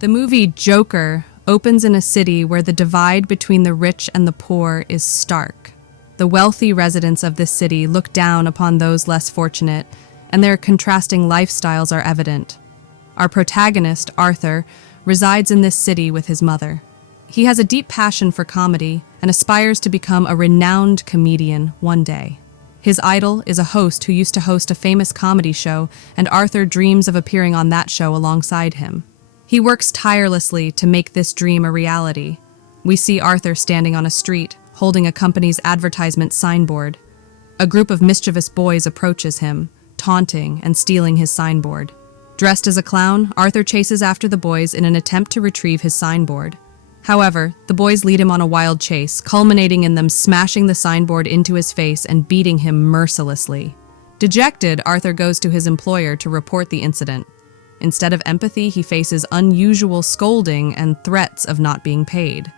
The movie Joker opens in a city where the divide between the rich and the poor is stark. The wealthy residents of this city look down upon those less fortunate, and their contrasting lifestyles are evident. Our protagonist, Arthur, resides in this city with his mother. He has a deep passion for comedy and aspires to become a renowned comedian one day. His idol is a host who used to host a famous comedy show, and Arthur dreams of appearing on that show alongside him. He works tirelessly to make this dream a reality. We see Arthur standing on a street, holding a company's advertisement signboard. A group of mischievous boys approaches him, taunting and stealing his signboard. Dressed as a clown, Arthur chases after the boys in an attempt to retrieve his signboard. However, the boys lead him on a wild chase, culminating in them smashing the signboard into his face and beating him mercilessly. Dejected, Arthur goes to his employer to report the incident. Instead of empathy, he faces unusual scolding and threats of not being paid.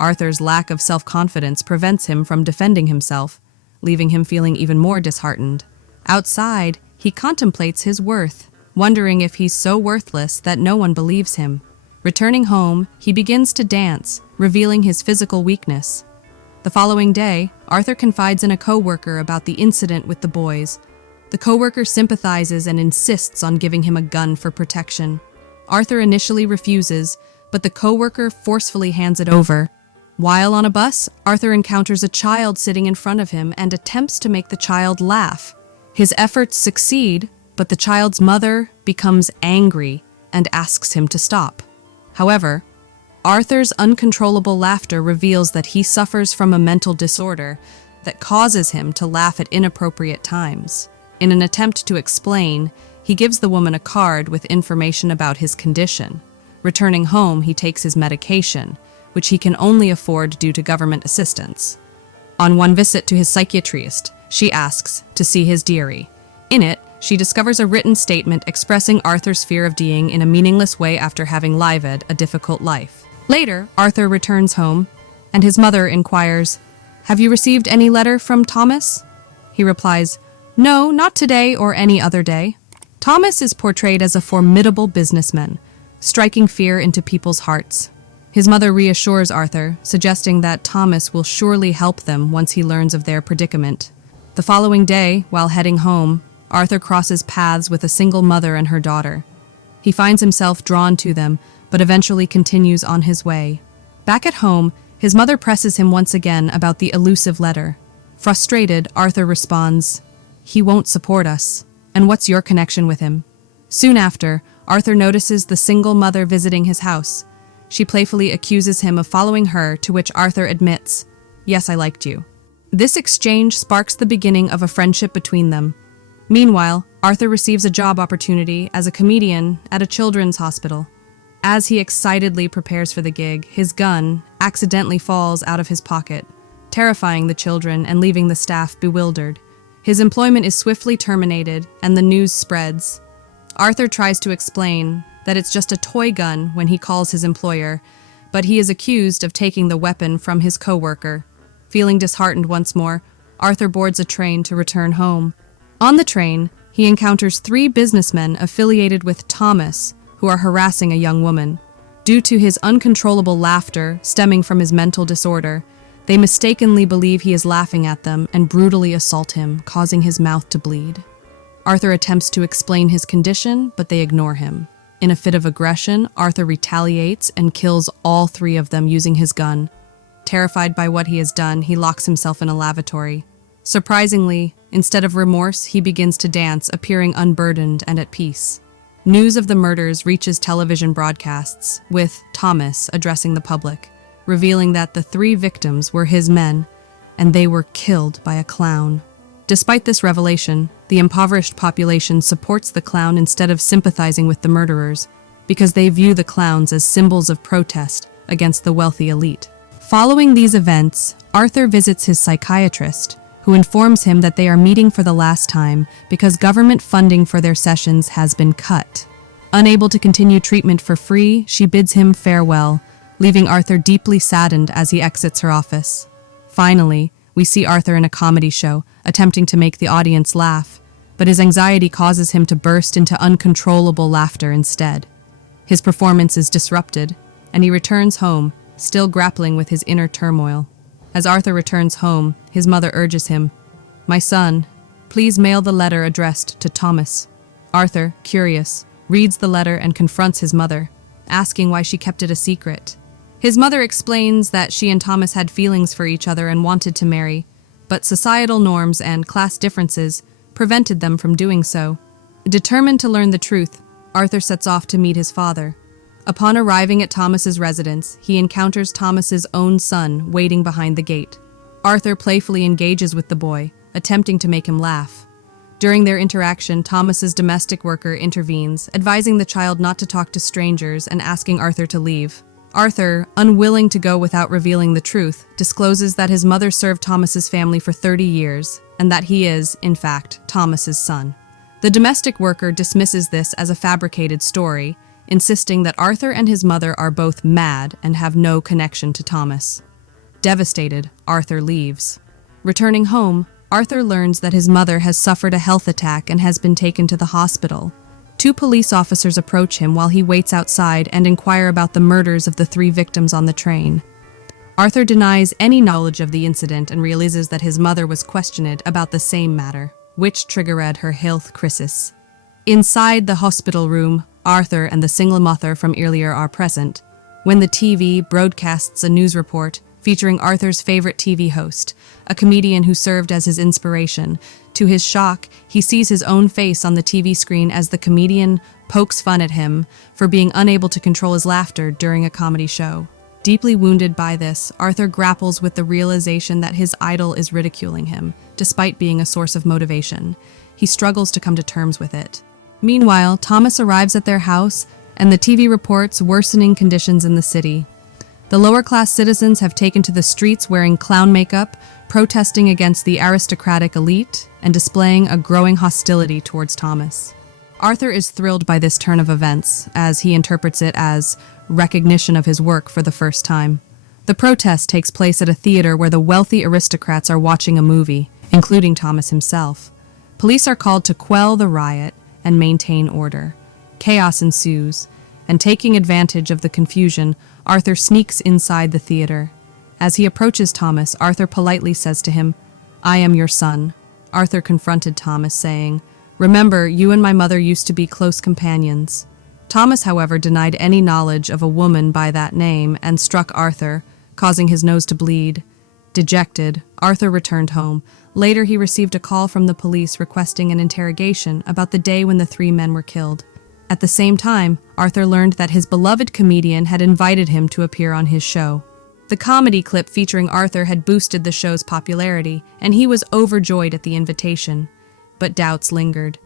Arthur's lack of self-confidence prevents him from defending himself, leaving him feeling even more disheartened. Outside, he contemplates his worth, wondering if he's so worthless that no one believes him. Returning home, he begins to dance, revealing his physical weakness. The following day, Arthur confides in a co-worker about the incident with the boys. The co-worker sympathizes and insists on giving him a gun for protection. Arthur initially refuses, but the co-worker forcefully hands it over. While on a bus, Arthur encounters a child sitting in front of him and attempts to make the child laugh. His efforts succeed, but the child's mother becomes angry and asks him to stop. However, Arthur's uncontrollable laughter reveals that he suffers from a mental disorder that causes him to laugh at inappropriate times. In an attempt to explain, he gives the woman a card with information about his condition. Returning home, he takes his medication, which he can only afford due to government assistance. On one visit to his psychiatrist, she asks to see his diary. In it, she discovers a written statement expressing Arthur's fear of dying in a meaningless way after having lived a difficult life. Later, Arthur returns home, and his mother inquires, "Have you received any letter from Thomas?" He replies, "No, not today or any other day." Thomas is portrayed as a formidable businessman, striking fear into people's hearts. His mother reassures Arthur, suggesting that Thomas will surely help them once he learns of their predicament. The following day, while heading home, Arthur crosses paths with a single mother and her daughter. He finds himself drawn to them, but eventually continues on his way. Back at home, his mother presses him once again about the elusive letter. Frustrated, Arthur responds, "He won't support us. And what's your connection with him?" Soon after, Arthur notices the single mother visiting his house. She playfully accuses him of following her, to which Arthur admits, "Yes, I liked you." This exchange sparks the beginning of a friendship between them. Meanwhile, Arthur receives a job opportunity as a comedian at a children's hospital. As he excitedly prepares for the gig, his gun accidentally falls out of his pocket, terrifying the children and leaving the staff bewildered. His employment is swiftly terminated, and the news spreads. Arthur tries to explain that it's just a toy gun when he calls his employer, but he is accused of taking the weapon from his co-worker. Feeling disheartened once more, Arthur boards a train to return home. On the train, he encounters 3 businessmen affiliated with Thomas who are harassing a young woman. Due to his uncontrollable laughter stemming from his mental disorder, they mistakenly believe he is laughing at them and brutally assault him, causing his mouth to bleed. Arthur attempts to explain his condition, but they ignore him. In a fit of aggression, Arthur retaliates and kills all 3 of them using his gun. Terrified by what he has done, he locks himself in a lavatory. Surprisingly, instead of remorse, he begins to dance, appearing unburdened and at peace. News of the murders reaches television broadcasts, with Thomas addressing the public, revealing that the 3 victims were his men, and they were killed by a clown. Despite this revelation, the impoverished population supports the clown instead of sympathizing with the murderers, because they view the clowns as symbols of protest against the wealthy elite. Following these events, Arthur visits his psychiatrist, who informs him that they are meeting for the last time because government funding for their sessions has been cut. Unable to continue treatment for free, she bids him farewell, leaving Arthur deeply saddened as he exits her office. Finally, we see Arthur in a comedy show, attempting to make the audience laugh, but his anxiety causes him to burst into uncontrollable laughter instead. His performance is disrupted, and he returns home, still grappling with his inner turmoil. As Arthur returns home, his mother urges him, "My son, please mail the letter addressed to Thomas." Arthur, curious, reads the letter and confronts his mother, asking why she kept it a secret. His mother explains that she and Thomas had feelings for each other and wanted to marry, but societal norms and class differences prevented them from doing so. Determined to learn the truth, Arthur sets off to meet his father. Upon arriving at Thomas's residence, he encounters Thomas's own son waiting behind the gate. Arthur playfully engages with the boy, attempting to make him laugh. During their interaction, Thomas's domestic worker intervenes, advising the child not to talk to strangers and asking Arthur to leave. Arthur, unwilling to go without revealing the truth, discloses that his mother served Thomas's family for 30 years and that he is, in fact, Thomas's son. The domestic worker dismisses this as a fabricated story, insisting that Arthur and his mother are both mad and have no connection to Thomas. Devastated, Arthur leaves. Returning home, Arthur learns that his mother has suffered a health attack and has been taken to the hospital. 2 police officers approach him while he waits outside and inquire about the murders of the 3 victims on the train. Arthur denies any knowledge of the incident and realizes that his mother was questioned about the same matter, which triggered her health crisis. Inside the hospital room, Arthur and the single mother from earlier are present, when the TV broadcasts a news report featuring Arthur's favorite TV host, a comedian who served as his inspiration. To his shock, he sees his own face on the TV screen as the comedian pokes fun at him for being unable to control his laughter during a comedy show. Deeply wounded by this, Arthur grapples with the realization that his idol is ridiculing him, despite being a source of motivation. He struggles to come to terms with it. Meanwhile, Thomas arrives at their house, and the TV reports worsening conditions in the city. The lower-class citizens have taken to the streets wearing clown makeup, protesting against the aristocratic elite, and displaying a growing hostility towards Thomas. Arthur is thrilled by this turn of events, as he interprets it as recognition of his work for the first time. The protest takes place at a theater where the wealthy aristocrats are watching a movie, including Thomas himself. Police are called to quell the riot and maintain order. Chaos ensues, and taking advantage of the confusion, Arthur sneaks inside the theater. As he approaches Thomas, Arthur politely says to him, "I am your son." Arthur confronted Thomas, saying, "Remember, you and my mother used to be close companions." Thomas, however, denied any knowledge of a woman by that name and struck Arthur, causing his nose to bleed. Dejected, Arthur returned home. Later, he received a call from the police requesting an interrogation about the day when the 3 men were killed. At the same time, Arthur learned that his beloved comedian had invited him to appear on his show. The comedy clip featuring Arthur had boosted the show's popularity, and he was overjoyed at the invitation. But doubts lingered.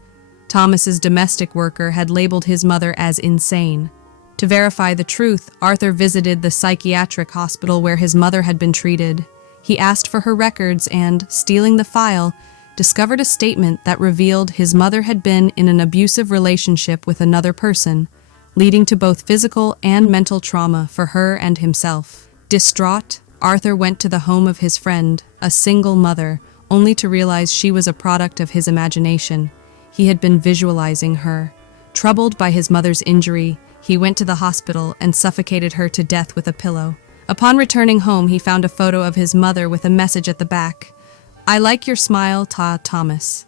Thomas's domestic worker had labeled his mother as insane. To verify the truth, Arthur visited the psychiatric hospital where his mother had been treated. He asked for her records and, stealing the file, discovered a statement that revealed his mother had been in an abusive relationship with another person, leading to both physical and mental trauma for her and himself. Distraught, Arthur went to the home of his friend, a single mother, only to realize she was a product of his imagination. He had been visualizing her. Troubled by his mother's injury, he went to the hospital and suffocated her to death with a pillow. Upon returning home, he found a photo of his mother with a message at the back. "I like your smile, Thomas."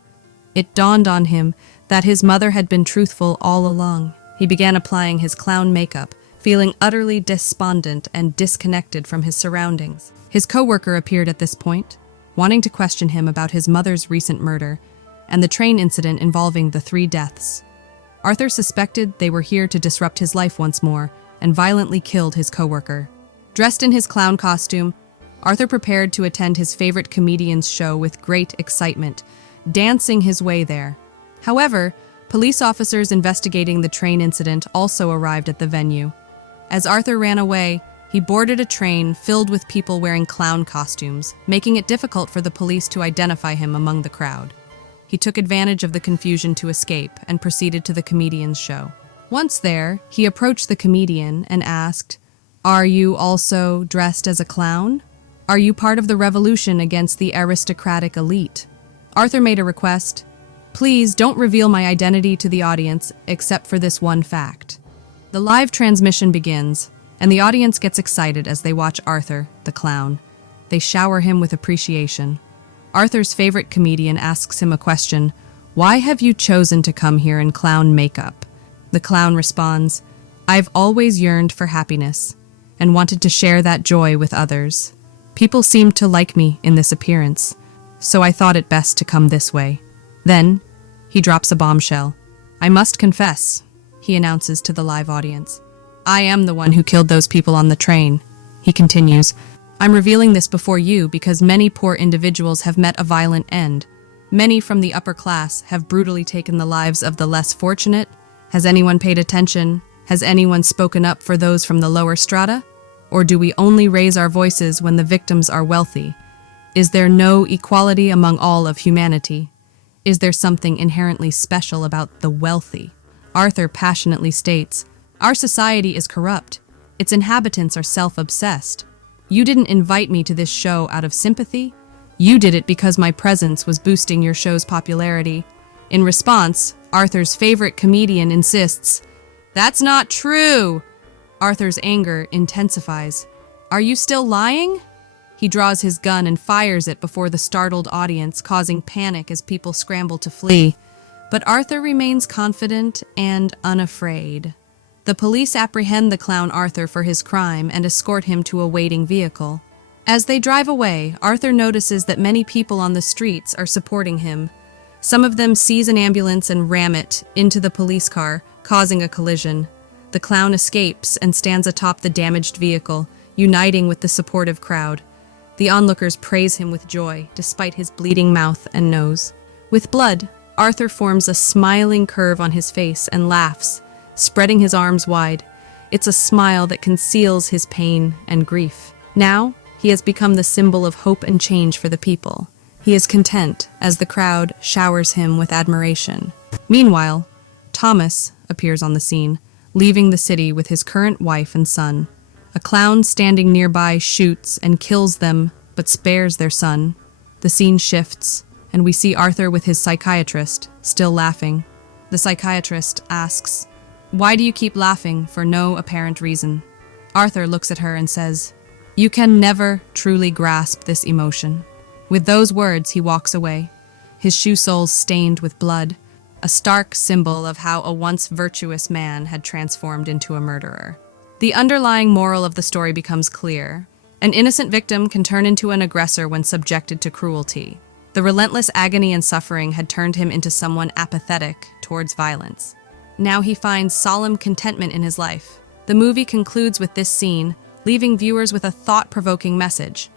It dawned on him that his mother had been truthful all along. He began applying his clown makeup, feeling utterly despondent and disconnected from his surroundings. His coworker appeared at this point, wanting to question him about his mother's recent murder and the train incident involving the 3 deaths. Arthur suspected they were here to disrupt his life once more and violently killed his coworker. Dressed in his clown costume, Arthur prepared to attend his favorite comedian's show with great excitement, dancing his way there. However, police officers investigating the train incident also arrived at the venue. As Arthur ran away, he boarded a train filled with people wearing clown costumes, making it difficult for the police to identify him among the crowd. He took advantage of the confusion to escape and proceeded to the comedian's show. Once there, he approached the comedian and asked, "Are you also dressed as a clown? Are you part of the revolution against the aristocratic elite?" Arthur made a request. "Please don't reveal my identity to the audience except for this one fact." The live transmission begins, and the audience gets excited as they watch Arthur, the clown. They shower him with appreciation. Arthur's favorite comedian asks him a question: "Why have you chosen to come here in clown makeup?" The clown responds, "I've always yearned for happiness and wanted to share that joy with others. People seemed to like me in this appearance, so I thought it best to come this way." Then, he drops a bombshell. "I must confess," he announces to the live audience, "I am the one who killed those people on the train." He continues, "I'm revealing this before you because many poor individuals have met a violent end. Many from the upper class have brutally taken the lives of the less fortunate. Has anyone paid attention? Has anyone spoken up for those from the lower strata? Or do we only raise our voices when the victims are wealthy? Is there no equality among all of humanity? Is there something inherently special about the wealthy?" Arthur passionately states, "Our society is corrupt. Its inhabitants are self-obsessed. You didn't invite me to this show out of sympathy. You did it because my presence was boosting your show's popularity." In response, Arthur's favorite comedian insists, "That's not true." Arthur's anger intensifies. "Are you still lying?" He draws his gun and fires it before the startled audience, causing panic as people scramble to flee. But Arthur remains confident and unafraid. The police apprehend the clown Arthur for his crime and escort him to a waiting vehicle. As they drive away, Arthur notices that many people on the streets are supporting him. Some of them seize an ambulance and ram it into the police car, causing a collision. The clown escapes and stands atop the damaged vehicle, uniting with the supportive crowd. The onlookers praise him with joy, despite his bleeding mouth and nose. With blood, Arthur forms a smiling curve on his face and laughs, spreading his arms wide. It's a smile that conceals his pain and grief. Now, he has become the symbol of hope and change for the people. He is content as the crowd showers him with admiration. Meanwhile, Thomas appears on the scene, leaving the city with his current wife and son. A clown standing nearby shoots and kills them, but spares their son. The scene shifts, and we see Arthur with his psychiatrist, still laughing. The psychiatrist asks, "Why do you keep laughing for no apparent reason?" Arthur looks at her and says, "You can never truly grasp this emotion." With those words, he walks away, his shoe soles stained with blood, a stark symbol of how a once virtuous man had transformed into a murderer. The underlying moral of the story becomes clear. An innocent victim can turn into an aggressor when subjected to cruelty. The relentless agony and suffering had turned him into someone apathetic towards violence. Now he finds solemn contentment in his life. The movie concludes with this scene, leaving viewers with a thought-provoking message.